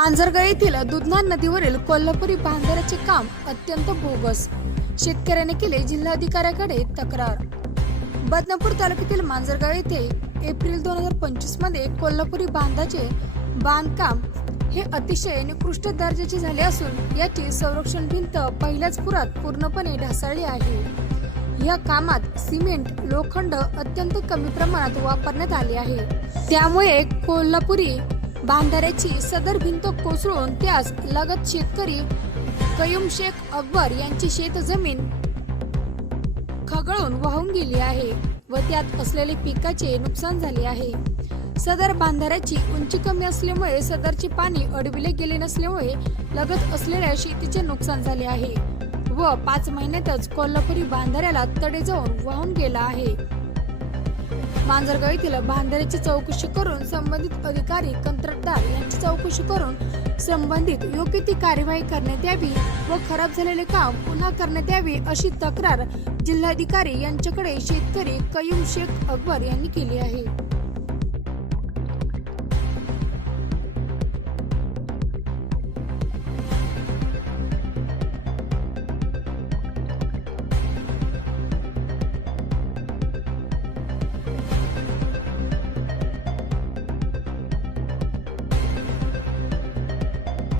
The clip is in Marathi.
मांजरगड येथील दुधना नदीवरील कोल्हापुरी बांधाऱ्याचे काम अत्यंत बोगस. शेतकऱ्याने केले जिल्हाधिकाऱ्याकडे तक्रार. बदनापूर तालुक्यातील मांजरगड येथे एप्रिल 2025 मध्ये कोल्हापुरी बांधाचे बांधकाम हे अतिशय निकृष्ट दर्जाचे झाले असून याची संरक्षण भिंत पहिल्याच पुरात पूर्णपणे ढासळली आहे. या कामात सिमेंट, लोखंड अत्यंत कमी प्रमाणात वापरण्यात आले आहे. त्यामुळे कोल्हापुरी बांधाऱ्याची सदर भिंत कोसळून त्यास लगत शेतकरी कयूम शेख अकबर यांची शेतजमीन खगळून वाहून गेली आहे व त्यात असलेले पिकाचे नुकसान झाले आहे. सदर बांधाऱ्याची उंची कमी असल्यामुळे सदरचे पाणी अडविले गेले नसल्यामुळे लगत असलेल्या शेतीचे नुकसान झाले आहे व 5 महिन्यातच कोल्हापुरी बांधाऱ्याला तडे जाऊन वाहून गेला आहे. मांजरगड येथील बांधाऱ्याची चौकशी करून संबंधित अधिकारी, कंत्राटदार यांची चौकशी करून संबंधित योग्य ती कार्यवाही करण्यात यावी व खराब झालेले काम पुन्हा करण्यात यावे अशी तक्रार जिल्हाधिकारी यांच्याकडे शेतकरी कयूम शेख अकबर यांनी केली आहे.